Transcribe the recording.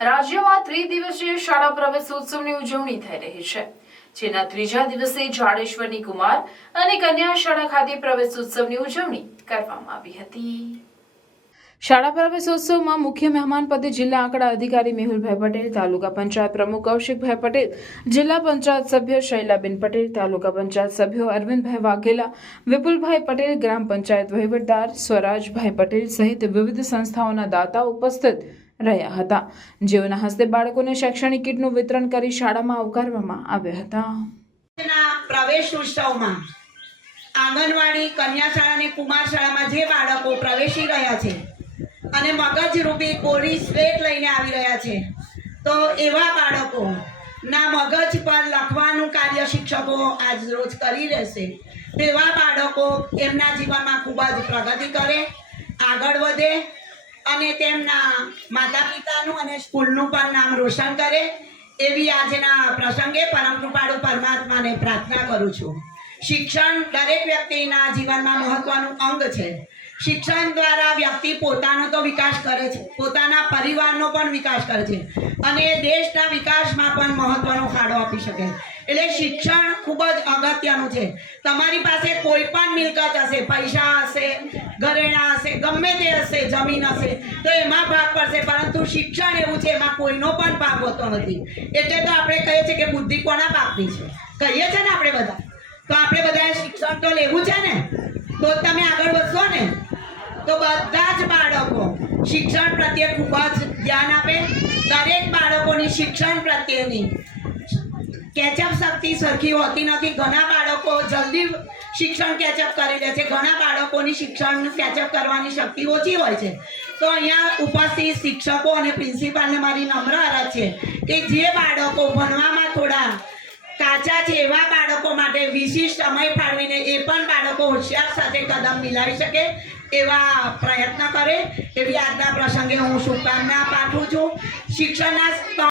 રાજ્યમાં ત્રિદિવસીય શાળા પ્રવેશોત્સવની ઉજવણી થઈ રહી છે, જેના ત્રીજા દિવસે જાડેશ્વરની કુમાર અને કન્યા શાળા ખાતે પ્રવેશોત્સવની ઉજવણી કરવામાં આવી હતી। શાળા પ્રવેશોત્સવમાં મુખ્ય મહેમાન પદે જિલ્લા આંકડા અધિકારી મેહુલભાઈ પટેલ, તાલુકા પંચાયત પ્રમુખ કૌશિકભાઈ પટેલ, જિલ્લા પંચાયત સભ્ય શૈલાબેન પટેલ, તાલુકા પંચાયત સભ્યો અરવિંદભાઈ વાઘેલા, વિપુલભાઈ પટેલ, ગ્રામ પંચાયત વહીવટદાર સ્વરાજભાઈ પટેલ સહિત વિવિધ સંસ્થાઓના દાતાઓ ઉપસ્થિત રહ્યા હતા, જેઓના હસ્તે બાળકોને શૈક્ષણિક કીટનું વિતરણ કરી શાળામાં આવકારવામાં આવ્યા હતા। પ્રવેશ ઉત્સવમાં આંગણવાડી, કન્યા શાળા અને કુમાર શાળામાં જે બાળકો પ્રવેશી રહ્યા છે અને મગજરૂપી કોરી સ્લેટ લઈને આવી રહ્યા છે, તો એવા બાળકો ના મગજ પર લખવાનું કાર્ય શિક્ષકો આજ રોજ કરી રહેશે। તેવા બાળકો એમના જીવનમાં ખૂબ જ પ્રગતિ કરે, આગળ વધે અને તેમના માતા પિતાનું અને સ્કૂલનું પણ નામ રોશન કરે, એવી આજના પ્રસંગે પરમ કૃપાળુ પરમાત્માને પ્રાર્થના કરું છું। શિક્ષણ દરેક વ્યક્તિના જીવનમાં મહત્વનું અંગ છે। શિક્ષણ દ્વારા વ્યક્તિ પોતાનો તો વિકાસ કરે છે, પોતાના પરિવારનો પણ વિકાસ કરે છે અને દેશના વિકાસમાં પણ મહત્વનો ફાળો આપી શકે। એટલે શિક્ષણ ખૂબ જ અગત્યનું છે। તમારી પાસે કોઈ પણ મિલકત હશે, પૈસા હશે, ઘરેણાં હશે, ગમે તે હશે, જમીન હશે, તો એમાં ભાગ પડશે, પરંતુ શિક્ષણ એવું છે એમાં કોઈનો પણ ભાગ હોતો નથી। એટલે તો આપણે કહીએ છીએ કે બુદ્ધિ કોના બાપની છે, કહીએ છીએ ને આપણે બધા। તો આપણે બધાએ શિક્ષણ તો લેવું છે ને, તો તમે આગળ વધશો ને। તો બધા જ બાળકો શિક્ષણ પ્રત્યે ખૂબ જ ધ્યાન આપે। દરેક બાળકોની શિક્ષણ પ્રત્યેની કેચઅપ શક્તિ સરખી હોતી નથી। ઘણા બાળકો જલ્દી શિક્ષણ કેચઅપ કરી લે છે, ઘણા બાળકોની શિક્ષણ કેચઅપ કરવાની શક્તિ ઓછી હોય છે। તો અહીંયા ઉપસ્થિત શિક્ષકો અને પ્રિન્સિપાલને મારી નમ્ર અરજ છે કે જે બાળકો ભણવામાં થોડા કાચા છે એવા બાળકો માટે વિશિષ્ટ સમય ફાળવીને એ પણ બાળકો હોશિયાર સાથે કદમ મિલાવી શકે એવા પ્રયત્ન કરે, એવી આજના પ્રસંગે હું શુભકામના પાઠવું છું। શિક્ષણના